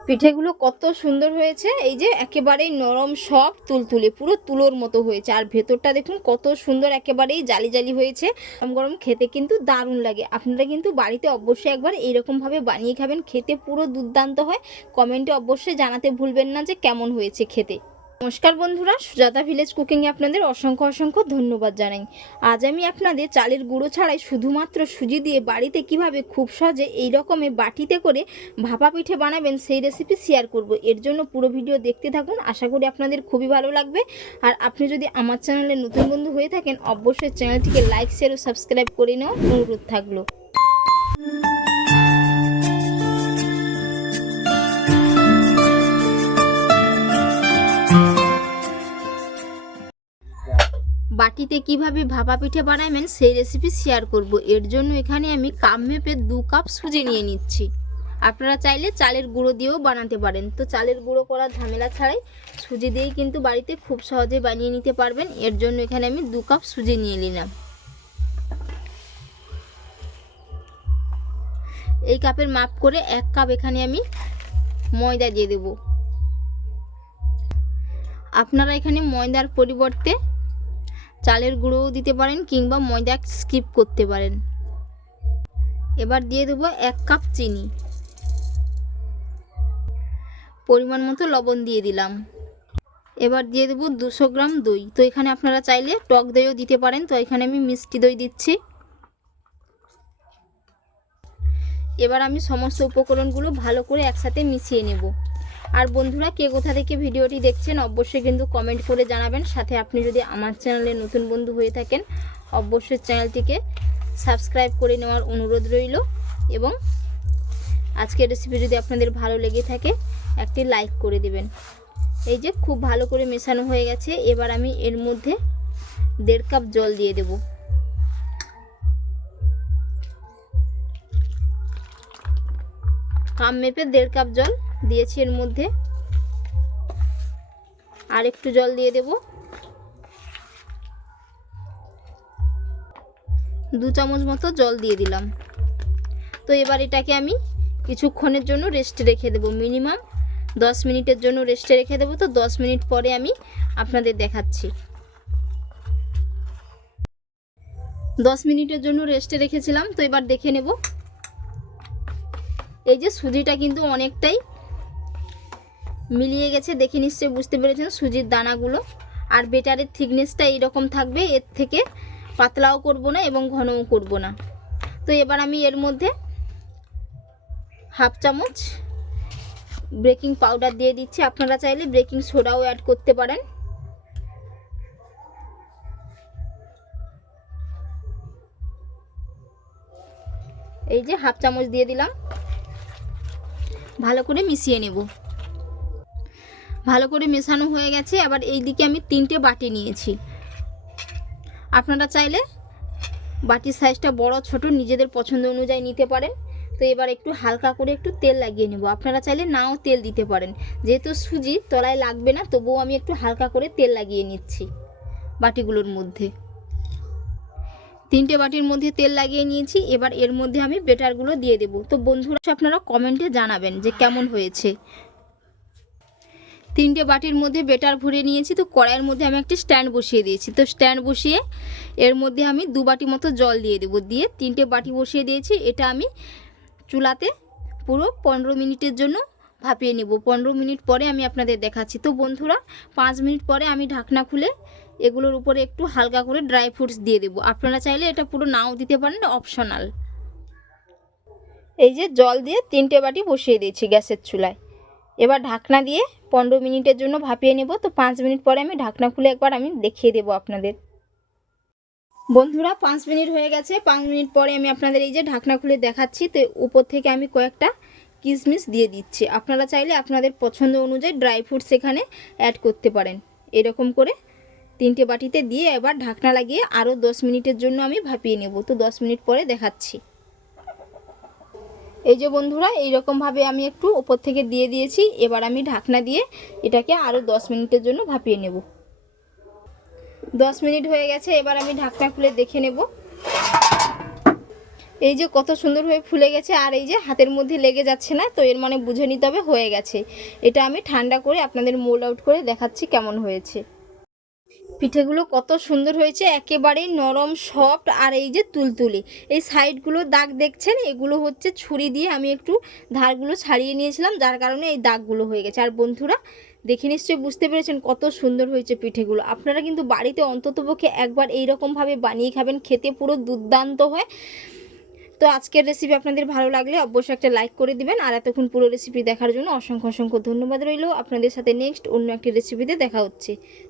পিঠেগুলো কত সুন্দর হয়েছে। এই যে একেবারেই নরম সব তুলতুলে, পুরো তুলোর মতো হয়েছে। আর ভেতরটা দেখুন কত সুন্দর একেবারেই জালি জালি হয়েছে। গরম গরম খেতে কিন্তু দারুণ লাগে। আপনারা কিন্তু বাড়িতে অবশ্যই একবার এইরকমভাবে বানিয়ে খাবেন। খেতে পুরো দুর্দান্ত হয়। কমেন্টে অবশ্যই জানাতে ভুলবেন না যে কেমন হয়েছে খেতে। নমস্কার বন্ধুরা, সুজাতা ভিলেজ কুকিংয়ে আপনাদের অসংখ্য অসংখ্য ধন্যবাদ জানাই। আজ আমি আপনাদের চালের গুঁড়ো ছাড়াই শুধুমাত্র সুজি দিয়ে বাড়িতে কীভাবে খুব সহজে এই রকমের বাটিতে করে ভাপা পিঠে বানাবেন সেই রেসিপি শেয়ার করব। এর জন্য পুরো ভিডিও দেখতে থাকুন, আশা করি আপনাদের খুবই ভালো লাগবে। আর আপনি যদি আমার চ্যানেলে নতুন বন্ধু হয়ে থাকেন, অবশ্যই চ্যানেলটিকে লাইক শেয়ার ও সাবস্ক্রাইব করে নেওয়ার অনুরোধ থাকল। বাটিতে কীভাবে ভাপা পিঠে বানাবেন সেই রেসিপি শেয়ার করব। এর জন্য এখানে আমি কাপ মেপে দু কাপ সুজি নিয়ে নিচ্ছি। আপনারা চাইলে চালের গুঁড়ো দিয়েও বানাতে পারেন। তো চালের গুঁড়ো করার ঝামেলা ছাড়াই সুজি দিয়েই কিন্তু বাড়িতে খুব সহজে বানিয়ে নিতে পারবেন। এর জন্য এখানে আমি দু কাপ সুজি নিয়ে নিলাম। এই কাপের মাপ করে এক কাপ এখানে আমি ময়দা দিয়ে দেব। আপনারা এখানে ময়দার পরিবর্তে চালের গুঁড়োও দিতে পারেন কিংবা ময়দা স্কিপ করতে পারেন। এবার দিয়ে দেবো এক কাপ চিনি। পরিমাণ মতো লবণ দিয়ে দিলাম। এবার দিয়ে দেবো দুশো গ্রাম দই। তো এখানে আপনারা চাইলে টক দইও দিতে পারেন। তো এখানে আমি মিষ্টি দই দিচ্ছি। এবার আমি সমস্ত উপকরণগুলো ভালো করে একসাথে মিশিয়ে নেব। আর বন্ধুরা, কে কোথা থেকে ভিডিওটি দেখছেন, অবশ্যই কিন্তু কমেন্ট করে জানাবেন। সাথে আপনি যদি আমার চ্যানেলে নতুন বন্ধু হয়ে থাকেন, অবশ্যই চ্যানেলটিকে সাবস্ক্রাইব করে নেওয়ার অনুরোধ রইল এবং আজকের রেসিপি যদি আপনাদের ভালো লেগে থাকে, একটি লাইক করে দেবেন। এই যে খুব ভালো করে মেশানো হয়ে গেছে, এবার আমি এর মধ্যে দেড় কাপ জল দিয়ে দেব। কাপ মেপে দেড় কাপ জল দিয়েছি এর মধ্যে। আর একটু জল দিয়ে দেব। দু চামচ মতো জল দিয়ে দিলাম। তো এবার এটাকে আমি কিছুক্ষণের জন্য রেস্টে রেখে দেবো। মিনিমাম দশ মিনিটের জন্য রেস্টে রেখে দেবো। তো দশ মিনিট পরে আমি আপনাদের দেখাচ্ছি। দশ মিনিটের জন্য রেস্টে রেখেছিলাম। তো এবার দেখে নেব। এই যে সুজিটা কিন্তু অনেকটাই মিলিয়ে গেছে, দেখে নিশ্চয়ই বুঝতে পেরেছেন সুজির দানাগুলো। আর বেটারের থিকনেসটা এইরকম থাকবে, এর থেকে পাতলাও করব না এবং ঘনও করব না। তো এবার আমি এর মধ্যে হাফ চামচ ব্রেকিং পাউডার দিয়ে দিচ্ছি। আপনারা চাইলে ব্রেকিং সোডাও অ্যাড করতে পারেন। এই যে হাফ চামচ দিয়ে দিলাম। ভালো করে মিশিয়ে নেব। ভালো করে মেশানো হয়ে গেছে, আবার এই দিকে আমি তিনটে বাটি নিয়েছি। আপনারা চাইলে বাটির সাইজটা বড়, ছোট, নিজেদের পছন্দ অনুযায়ী নিতে পারেন। তো এবার একটু হালকা করে একটু তেল লাগিয়ে নেব। আপনারা চাইলে নাও তেল দিতে পারেন। যেহেতু সুজি তলায় লাগবে না, তবুও আমি একটু হালকা করে তেল লাগিয়ে নিচ্ছি বাটিগুলোর মধ্যে। তিনটে বাটির মধ্যে তেল লাগিয়ে নিয়েছি, এবার এর মধ্যে আমি বেটারগুলো দিয়ে দেবো। তো বন্ধুরা, আপনারা কমেন্টে জানাবেন যে কেমন হয়েছে। তিনটে বাটির মধ্যে বেটার ভরে নিয়েছি, তো কড়াইয়ের মধ্যে আমি একটি স্ট্যান্ড বসিয়ে দিয়েছি। তো স্ট্যান্ড বসিয়ে এর মধ্যে আমি দু বাটি মতো জল দিয়ে দেবো। দিয়ে তিনটে বাটি বসিয়ে দিয়েছি, এটা আমি চুলাতে পুরো পনেরো মিনিটের জন্য ভাপিয়ে নেব। পনেরো মিনিট পরে আমি আপনাদের দেখাচ্ছি। তো বন্ধুরা, পাঁচ মিনিট পরে আমি ঢাকনা খুলে এগুলোর উপরে একটু হালকা করে ড্রাই ফ্রুটস দিয়ে দেবো। আপনারা চাইলে এটা পুরো নাও দিতে পারেন অপশনাল। এই যে জল দিয়ে তিনটে বাটি বসিয়ে দিয়েছি গ্যাসের চুলায়। এবার ঢাকনা দিয়ে পনেরো মিনিটের জন্য ভাপিয়ে নেব। তো পাঁচ মিনিট পরে আমি ঢাকনা খুলে একবার আমি দেখিয়ে দেবো আপনাদের। বন্ধুরা, পাঁচ মিনিট হয়ে গেছে। পাঁচ মিনিট পরে আমি আপনাদের এই যে ঢাকনা খুলে দেখাচ্ছি, তো উপর থেকে আমি কয়েকটা কিশমিশ দিয়ে দিচ্ছি। আপনারা চাইলে আপনাদের পছন্দ অনুযায়ী ড্রাই ফ্রুটস এখানে অ্যাড করতে পারেন। এরকম করে তিনটে বাটিতে দিয়ে এবার ঢাকনা লাগিয়ে আরও দশ মিনিটের জন্য আমি ভাপিয়ে নেব। তো দশ মিনিট পরে দেখাচ্ছি। এই যে বন্ধুরা, এইরকমভাবে আমি একটু ওপর থেকে দিয়ে দিয়েছি। এবার আমি ঢাকনা দিয়ে এটাকে আরও দশ মিনিটের জন্য ভাপিয়ে নেব। দশ মিনিট হয়ে গেছে, এবার আমি ঢাকনা খুলে দেখে নেব। এই যে কত সুন্দর হয়ে ফুলে গেছে, আর এই যে হাতের মধ্যে লেগে যাচ্ছে না, তো এর মানে বুঝে নিতে হবে হয়ে গেছে। এটা আমি ঠান্ডা করে আপনাদের মোল আউট করে দেখাচ্ছি কেমন হয়েছে। পিঠেগুলো কত সুন্দর হয়েছে, একেবারেই নরম সফট আর এই যে তুলতুলি। এই সাইডগুলো দাগ দেখছেন? এগুলো হচ্ছে ছুরি দিয়ে আমি একটু ধারগুলো ছাড়িয়ে নিয়েছিলাম, যার কারণে এই দাগগুলো হয়ে গেছে। আর বন্ধুরা, দেখে নিশ্চয়ই বুঝতে পেরেছেন কত সুন্দর হয়েছে পিঠেগুলো। আপনারা কিন্তু বাড়িতে অন্ততপক্ষে একবার এইরকমভাবে বানিয়ে খাবেন, খেতে পুরো দুর্দান্ত হয়। তো আজকের রেসিপি আপনাদের ভালো লাগলে অবশ্যই একটা লাইক করে দিবেন, আর এতক্ষণ পুরো রেসিপি দেখার জন্য অসংখ্য অসংখ্য ধন্যবাদ রইল। আপনাদের সাথে নেক্সট অন্য একটি রেসিপিতে দেখা হচ্ছে।